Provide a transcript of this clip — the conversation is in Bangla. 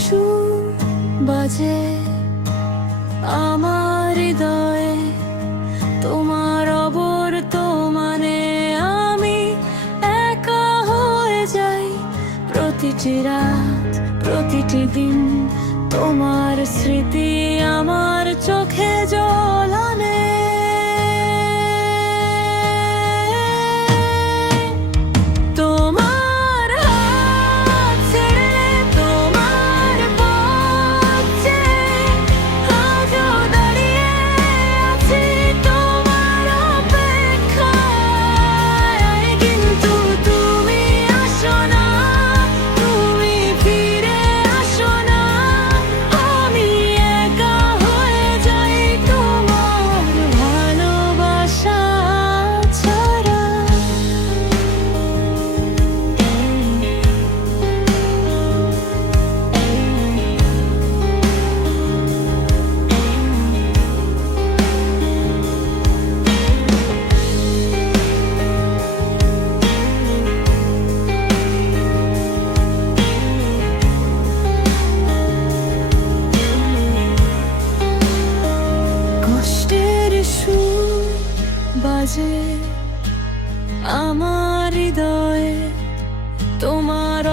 সুর বাজে আমার হৃদয়ে, তোমার অবর্তমানে আমি একা হয়ে যাই। প্রতিটি রাত, প্রতিটি দিন তোমার স্মৃতি আমার চোখে জল আনে। তোমার হাত ছেড়ে, তোমার পথ চেয়ে আজও দাঁড়িয়ে আছি তোমার অপেক্ষায়। কিন্তু তুমি আসো না, তুমি ফিরে আসো না, আমি একা হয়ে যাই তোমার ভালোবাসা ছাড়া। কষ্টের সুর বাজে আমার হৃদয়ে, তোমার